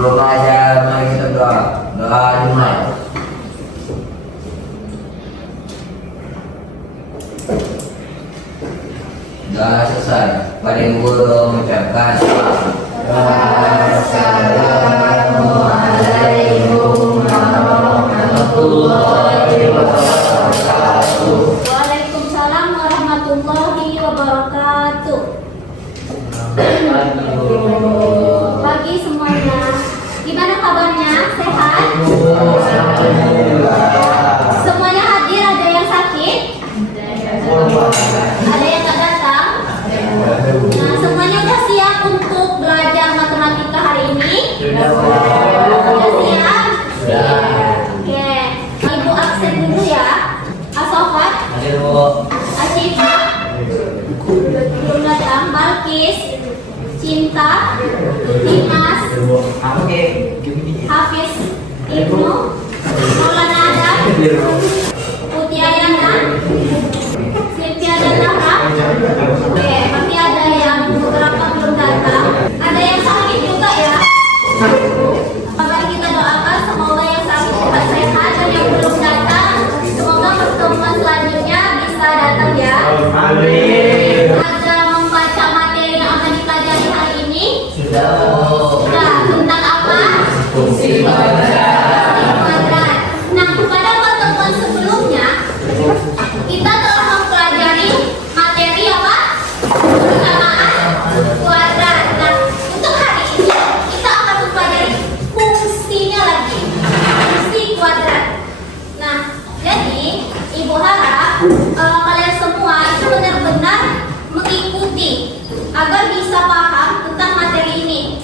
Belum aja, mari kita doa. Doa dimulai. Doa selesai. Pada guru mengucapkan Assalamualaikum warahmatullahi wabarakatuh. Waalaikumsalam warahmatullahi wabarakatuh. Pagi semuanya. Gimana kabarnya? Sehat? Semuanya hadir, ada yang sakit? Ada yang tak datang? Nah, semuanya udah siap untuk belajar matematika hari ini? Sudah siap? Oke. Ibu absen dulu ya. Asofat? Asyifa? Belum datang. Balkis? Cinta? Dimas? Hafiz Ibnu? Maulana Adam? Putih Ayana? Silvia dan Lara? Oke, masih ada yang beberapa belum datang. Ada yang sakit juga ya? Mari kita doakan semoga yang sakit cepat sehat dan yang belum datang semoga pertemuan selanjutnya bisa datang ya. Amin. Ada membaca materi yang akan dipelajari hari ini? Sudah. Tentang apa? Fungsi Kuadrat. Nah, pada pertemuan sebelumnya kita telah mempelajari materi apa? Persamaan kuadrat. Nah, untuk hari ini kita akan mempelajari fungsinya lagi, fungsi kuadrat. Nah, jadi Ibu harap kalian semua itu benar-benar mengikuti agar bisa paham tentang materi ini.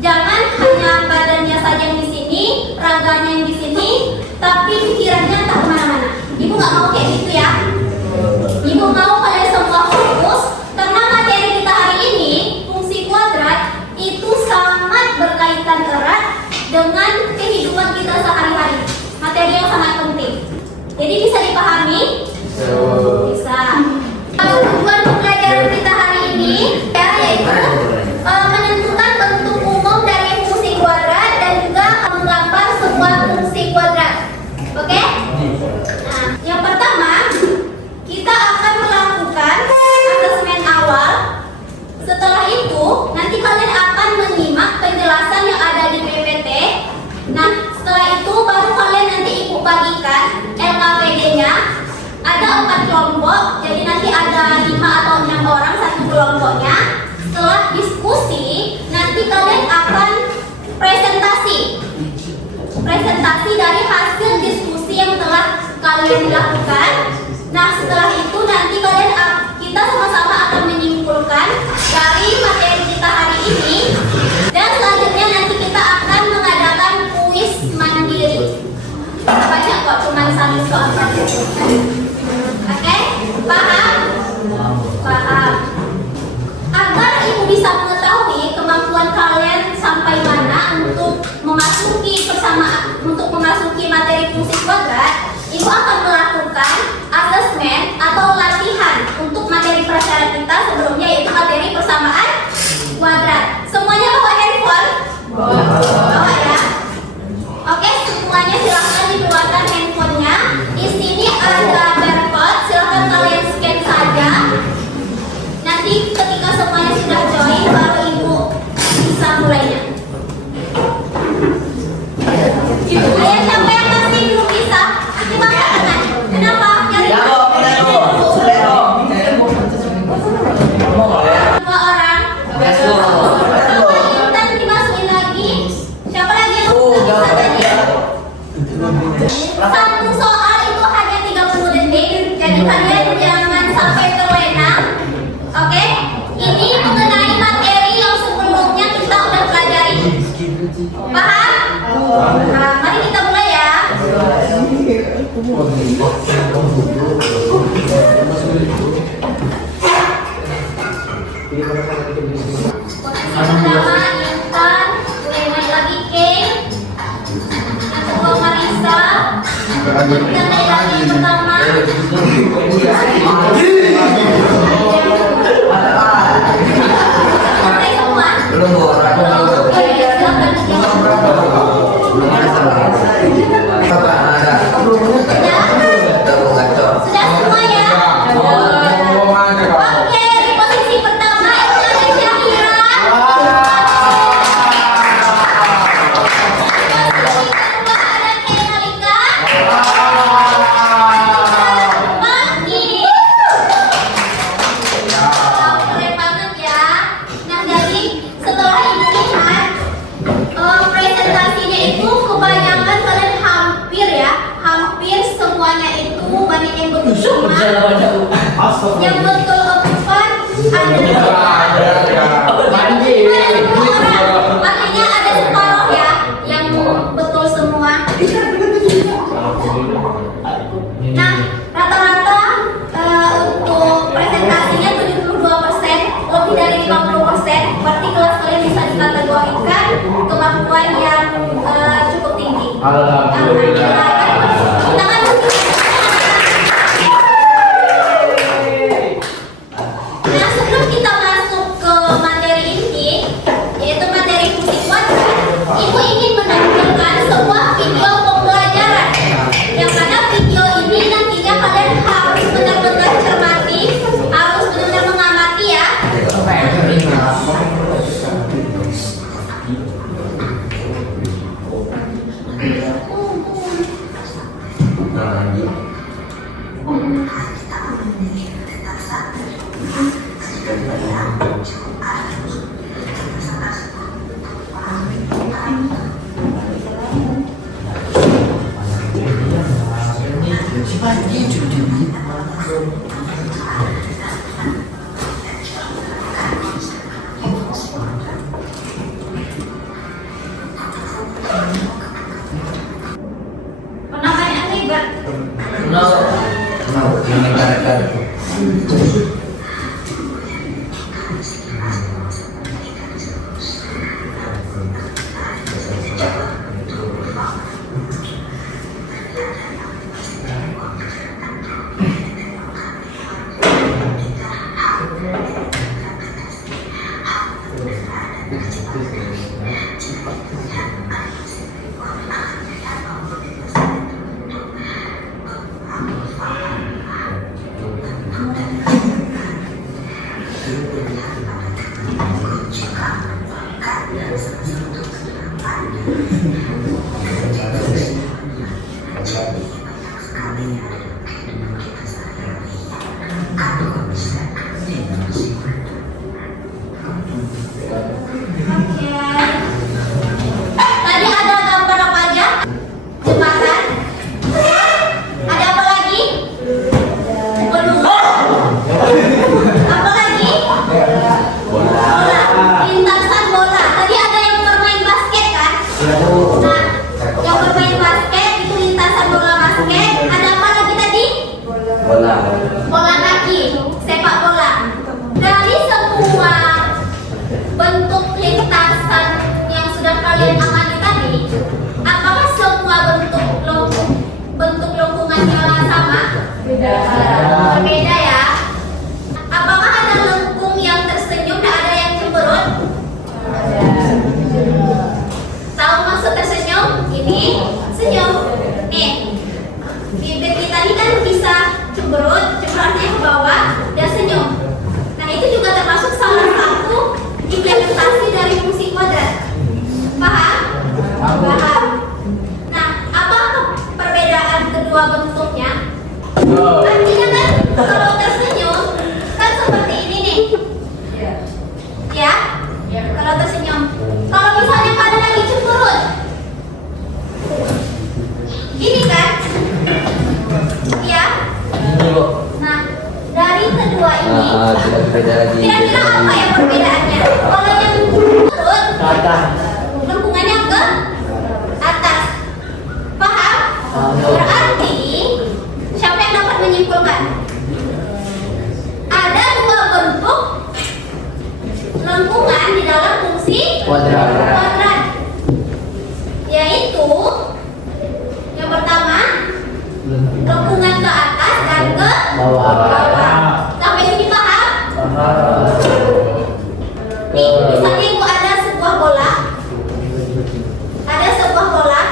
Jangan hanya badannya saja yang di sini, raganya yang di sini, tapi pikirannya tak kemana-mana. Ibu nggak mau kayak gitu ya. Ibu mau kalian semua fokus karena materi kita hari ini, fungsi kuadrat itu sangat berkaitan erat dengan kehidupan kita sehari-hari. Materi yang sangat penting. Jadi bisa dipahami? Bisa. Tujuan pembelajaran kita hari ini yaitu menentukan bentuk umum dari fungsi kuadrat dan juga menggambar sebuah fungsi kuadrat. Oke? Nah, yang pertama kita akan melakukan asesmen awal. Setelah itu nanti kalian akan menyimak penjelasan yang ada di PPT. Nah, setelah itu baru kalian nanti ibu bagikan LKPD-nya. Ada 4 kelompok, jadi nanti ada 5 atau 6 orang satu kelompoknya. Setelah diskusi, nanti kalian akan presentasi dari hasil diskusi yang telah kalian lakukan. Nah, setelah itu nanti kita sama-sama akan menyimpulkan dari materi kita hari ini. Dan selanjutnya nanti kita akan mengadakan kuis mandiri. Banyak kok, cuma 1 soal saja. Oke, paham? Paham. Agar ibu bisa mengetahui kemampuan kalian sampai mana untuk memasuki materi fungsi kuadrat, ibu akan melakukan asesmen atau latihan untuk materi prasyarat kita sebelumnya, yaitu materi persamaan kuadrat. Semuanya bawa handphone? Bawa ya. Oke, semuanya silahkan dikeluarkan handphonenya. Di sini ada barcode, silahkan kalian scan saja. Nanti ketika semuanya sudah join, baru ibu bisa mulainya. Ayah, siapa yang masih belum bisa? Coba angkat tangan. Kenapa? Dua orang. Intan dimasukin lagi. Siapa lagi yang bisa tadi? Satu soal itu hanya 30 detik. Jadi kalian jangan sampai terlena. Oke? Ini mengenai materi yang sebelumnya kita udah pelajari. Paham? Nah, mari kita mulai ya. Pertama Intan, naik lagi Kay. Yang kedua Marisa. Dan naik lagi yang pertama. Sampai Yang betul keempat artinya ada separuh ya, yang betul semua. Nah, rata-rata untuk presentasinya 72%, lebih dari 50%. Berarti kelas kalian bisa dikategorikan kemampuan yang cukup tinggi. Alhamdulillah. Nah, sebelum kita masuk ke materi inti, yaitu materi fungsi kuadrat, Ibu ingin menampilkan sebuah video pembelajaran. Yang mana video ini nantinya kalian harus benar-benar cermati, harus benar-benar mengamati ya. Penamaan ribet. Yang negara-negara. Tadi ada gambar apa aja? Jembatan. Ada apa lagi? Benua. Apa lagi? Bola. Lintasan bola. Tadi ada yang bermain basket kan? Nah, yang bermain basket itu lintasan bola basket. Ada apa lagi tadi? Bola. Bola kaki, sepak bola. Dari semua bentuk lintasan yang sudah kalian amati tadi, apakah semua bentuk lengkungannya sama? Berbeda ya. Apakah ada lengkung yang tersenyum dan ada yang cemberut? Tahu maksud tersenyum? Ini senyum. Nih, bibir kita ini kan bisa cemberut artinya ke bawah dan senyum. Nah, itu juga termasuk salah satu implementasi dari fungsi kuadrat. Paham? Paham. Nah, apa perbedaan kedua bentuknya? Artinya kan kalau tersenyum kan seperti ini nih. Ya? Kalau tersenyum. Kalau misalnya kalian lagi cemberut, gini kan? Ya? Nah, dari kedua ini, Tidak beda lagi. kira-kira apa ya perbedaannya? Kalau yang turun, lengkungannya ke atas. Paham? Berarti, siapa yang dapat menyimpulkan? Ada dua bentuk lengkungan di dalam fungsi kuadrat. Yaitu, yang pertama, lengkungan ke atas dan ke bawah. Sampai sini paham? Nih, misalnya ibu ada sebuah bola. Ada sebuah bola.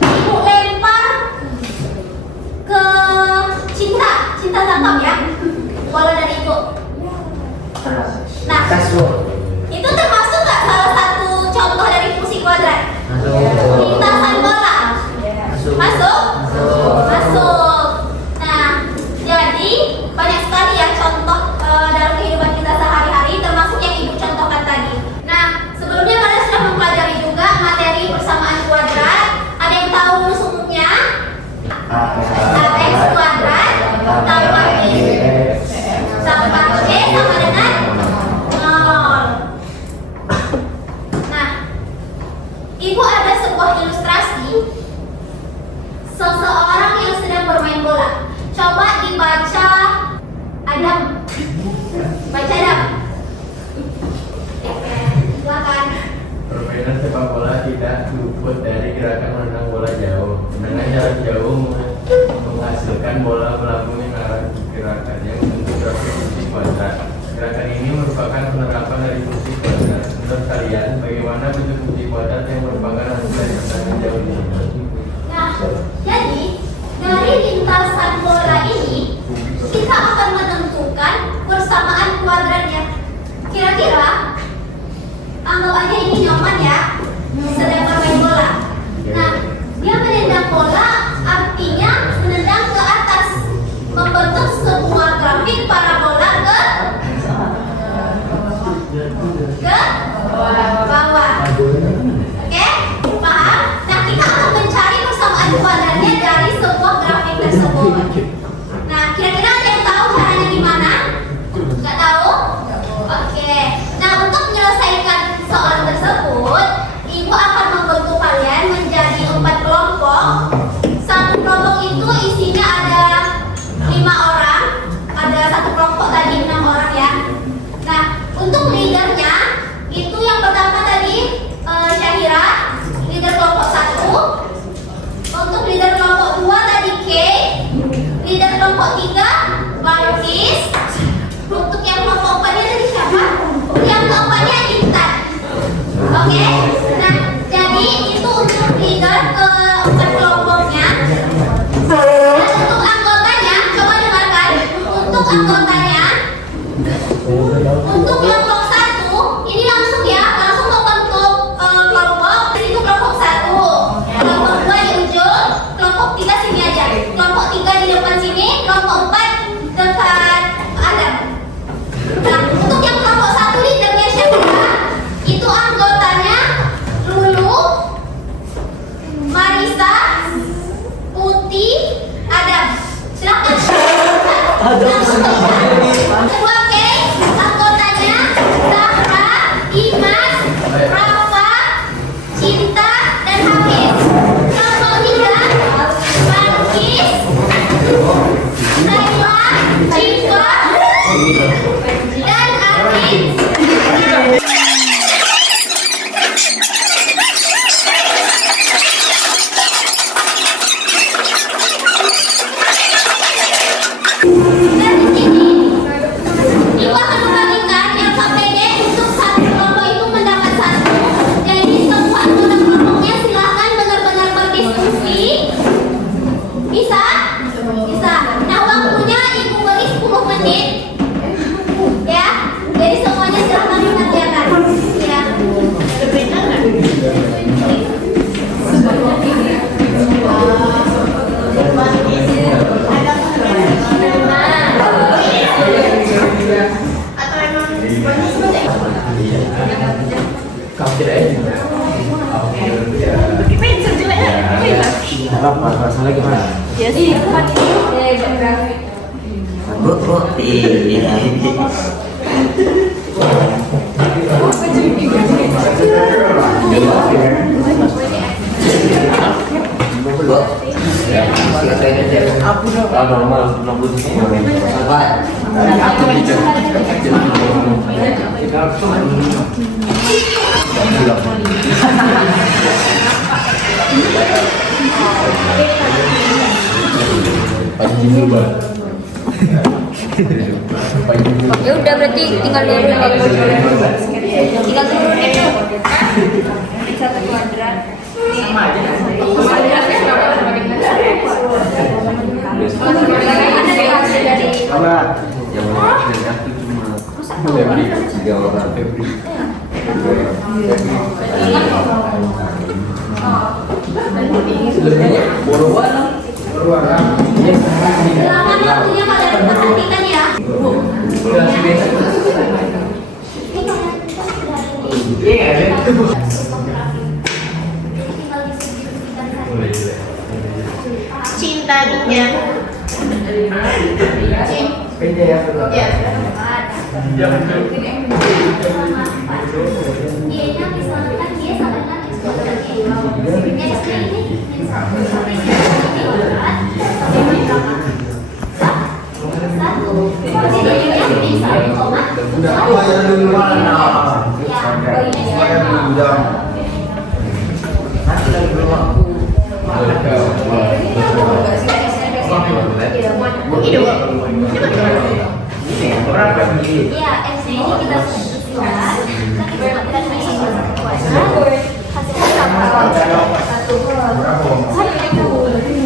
Ibu lempar ke Cinta tangkap ya. Bola dari ibu. Nah, itu termasuk nggak salah satu contoh dari fungsi Ibu ada sebuah ilustrasi seseorang yang sedang bermain bola. Coba dibaca, Adam. Baca, Adam. Silakan. Permainan sepak bola tidak luput dari gerakan menendang bola jauh. Dengan jarak jauh menghasilkan bola melambung yang arah gerakannya untuk gerakan fungsi kuadrat. Gerakan ini merupakan penerapan dari fungsi kuadrat. Menurut kalian, bagaimana bentuk fungsi kuadrat yang merupakan hasil dari tendangan jauh ini? Nah, jadi dari lintasan bola ini kita akan menentukan persamaan kuadratnya. Kira-kira anggap aja ini nyoman ya, sedang bermain bola. Nah, dia menendang bola artinya menendang ke atas, membentuk sebuah grafik parabola ke bawah. Oke, paham? Nah, kita akan mencari persamaan kuadratnya dari sebuah grafik tersebut. Nah, kira-kira ada yang tahu caranya gimana? Nggak tahu? Oke. Nah, untuk menyelesaikan soal tersebut, Ibu akan membentuk kalian menjadi 4 kelompok. Satu kelompok itu isinya ada 5 orang. Ada satu kelompok tadi 6 orang ya. Nah, untuk leadernya itu yang pertama tadi Syahira, leader kelompok 1. Untuk leader kelompok 2 tadi Kay. Leader kelompok 3 Markis. Untuk yang kelompok 4-nya tadi siapa? Yang keempatnya Intan. Oke. Nah, jadi itu untuk leader keempat kelompoknya. Dan untuk anggotanya, coba dengarkan. Untuk anggotanya, untuk kelompok 1 ini langsung ya, langsung membentuk kelompok. Itu kelompok 1, kelompok 2 di ujung, kelompok 3 sini aja, kelompok 3 di depan sini, kelompok 4 dekat Adam. Nah, untuk yang kelompok 1 leadernya siapa? Itu anggotanya Lulu, Marisa, Putih, Adam. Silakan. Kedua Kay, anggotanya Zahra, Dimas, Rafa, Cinta, dan Hafiz. Kelompok 3 Markis, Naila, Civa, dan Arif. Dan di sini Ibu akan membagikan alfabetnya untuk satu kelompok itu mendapat 1. Jadi semua anggota kelompoknya silahkan benar-benar berdiskusi. Bisa? Bisa. Nah, waktunya Ibu beri 10 menit. Ya. Jadi semuanya silahkan dikerjakan. Ya. Kamu tidak ingin? Masalah gimana? Bu, iya. Bu, ya, selesai aja. Normal, 60 Sampai. Ya udah berarti tinggal turunin. Tinggal turunin tuh. Satu kuadrat. Sama aja. Kuadratnya Sama. Yang dari aku cuma Febri, 3 orang. Febri. Selebihnya borowan. Selamat waktunya kalian perhatikan ya. Cintanya. Beda ya. Dia nya misalkan dia sama dengan SD ini min 1 berarti ini kuadrat sama min berapa? 1. Jadinya min 1, Udah apa ya dulu mana? Iya, X ini kita isi ulang, kan kita tidak min 1 kuadrat, hasilnya sama.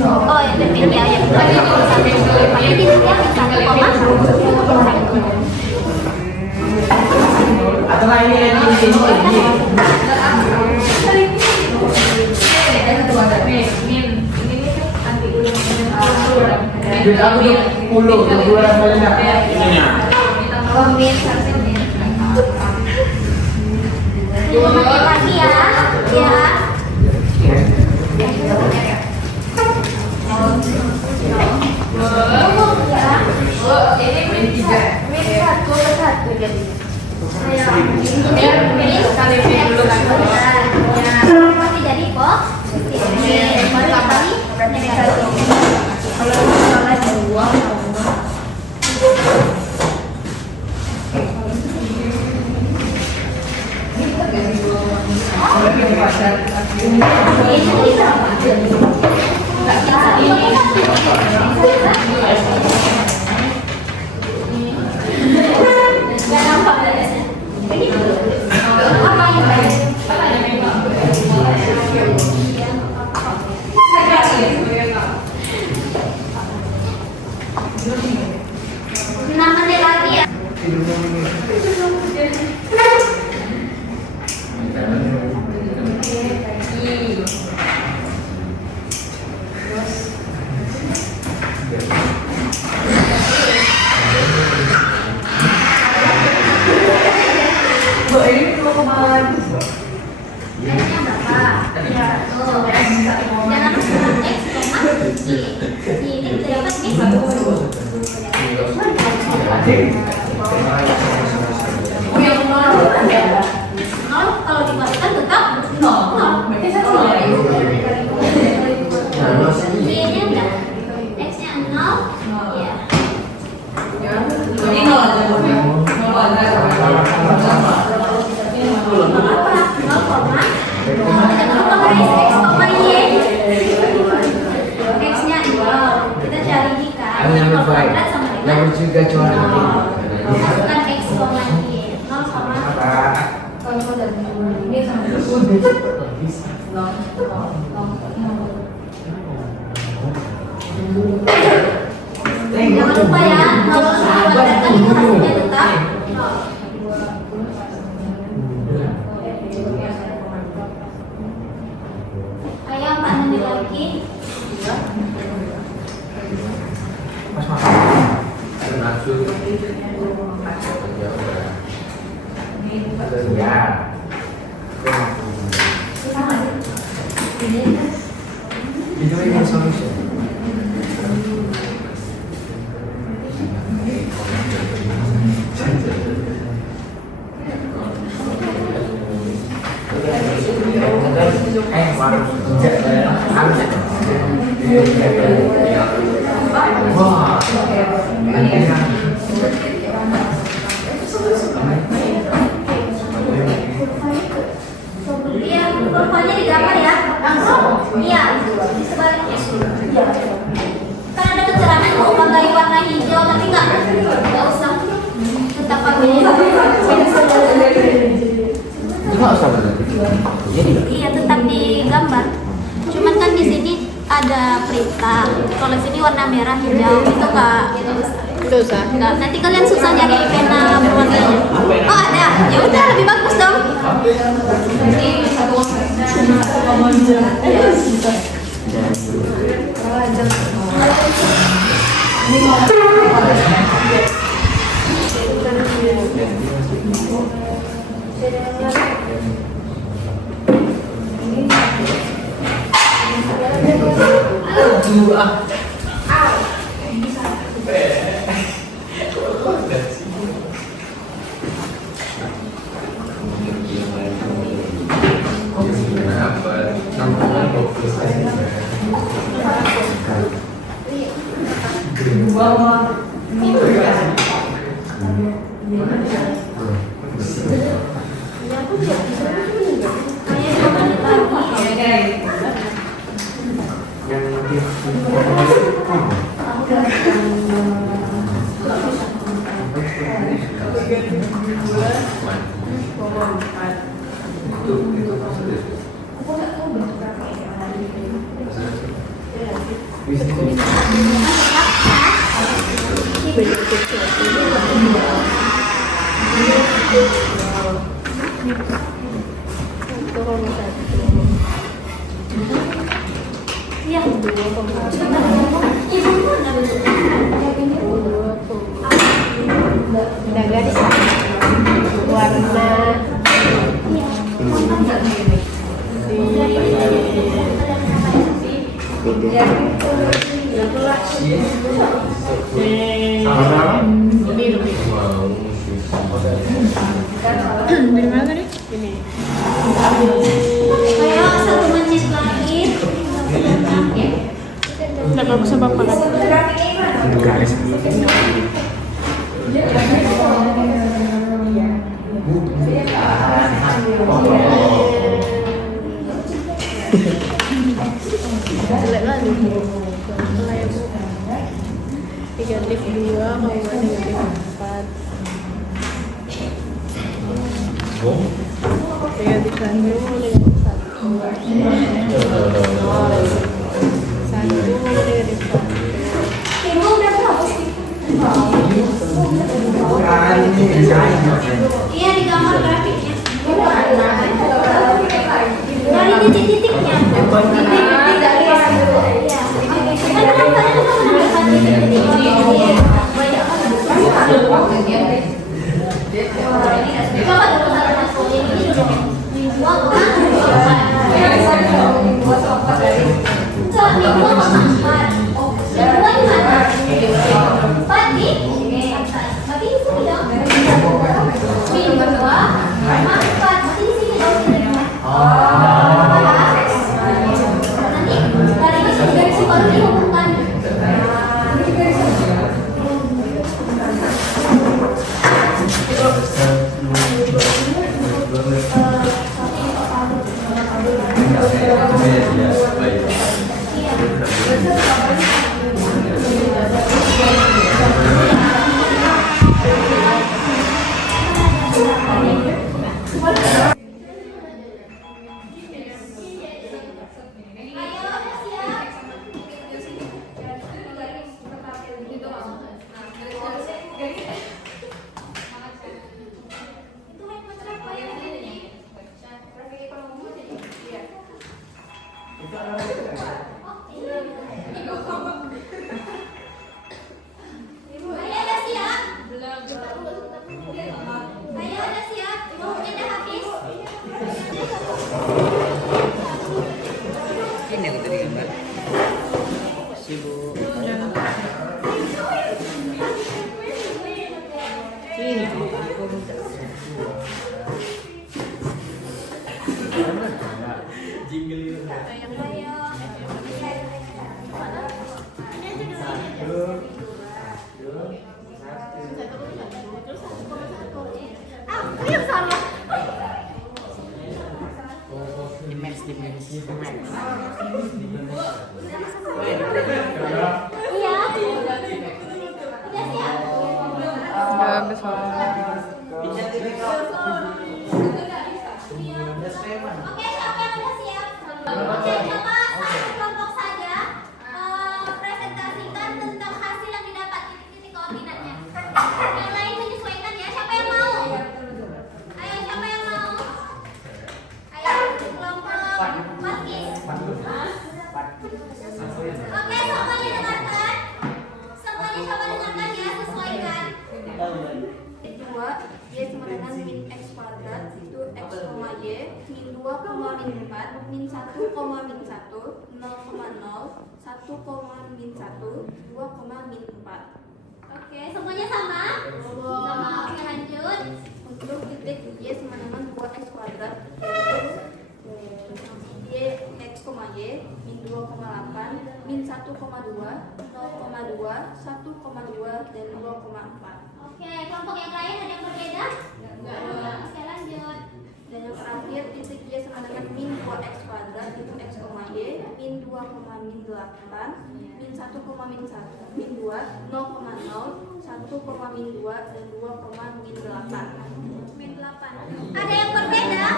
Oh, yang penting ya, yang penting min 1, Atau lain ini. lagi ya, ya. Pasti jadi kok. Menit lagi ya. X-nya berapa? Ya, tuh. Jangan lupa X, I. Ini dapat X. Nol kalau dikalikan tetap nol. Y-nya udah, X-nya 0. Ya. X-nya 0. Kita cari jika kuadrat sama dengan juga cuan. masukkan X, Y 0 sama jangan lupa ya, kalau kuadratkan itu hasilnya tetap 0. Ayo 4 menit lagi. Iya, kurvanya digambar ya. Iya, sebaliknya. Kan ada keterangan mau pakai warna hijau, tapi nggak usah. Tetap pakai. Iya, tetap digambar. Cuman kan di sini ada perintah. Kalau di sini warna merah hijau itu nggak usah. Nggak. Nanti kalian susah nyari pena berwarnanya. Oh ada, ya udah lebih bagus dong. Nampak Itu maksudnya. Iya. Udah garis warna Dari mana tadi? ini. Ayo satu mencis lagi. Udah bagus apa apa kan? Garis. Jelek lagi. Negatif 2, kalau nggak negatif 4. Negatif 1, negatif 1. 1, negatif 1. Ibu udah hapus. Iya di gambar grafiknya. Dari titik-titiknya. Titik-titik dari iya. Ini aku tadi gambar. Sibuk. Ini jingle itu. min 1, min 1, 0,0, 1, min 1, 2, min 4. Oke, semuanya sama? Sama. Oke, lanjut. Untuk titik Y sama dengan 2x kuadrat yaitu Y x, Y min 2,8, min 1,2, 0,2, 1,2 dan 2,4. Oke, kelompok yang lain ada yang berbeda? Enggak. Oke, lanjut. Dan yang terakhir titik Y sama dengan min 2x kuadrat itu x, Y min 2,8 2,-8, min 1,-1, min 2, 0,0, 1,-2, dan 2,-8. Min 8. Ada yang berbeda?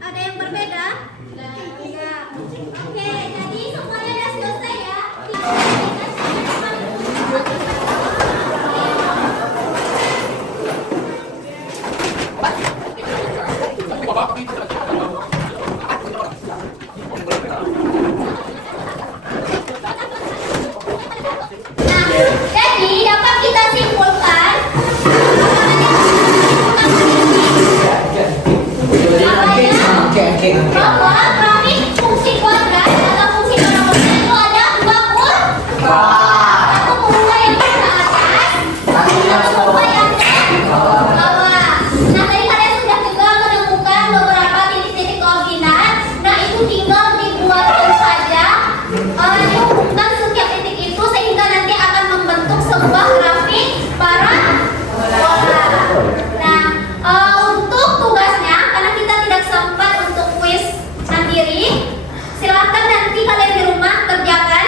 Ada yang berbeda? Tidak. Oke, jadi semuanya sudah selesai ya. Jadi dapat kita simpulkan bahwa grafik fungsi kuadrat atau fungsi parabola itu ada dua kurva. Satu kurva yang ke atas, satu kurva yang ke bawah. Nah, tadi kalian sudah juga menemukan beberapa titik-titik koordinat. Nah, itu tinggal dibuatkan saja, dihubungkan setiap titik itu sehingga nanti akan membentuk sebuah grafik parabola. Nah, untuk tugasnya, karena kita tidak sempat untuk kuis mandiri, silahkan nanti kalian di rumah kerjakan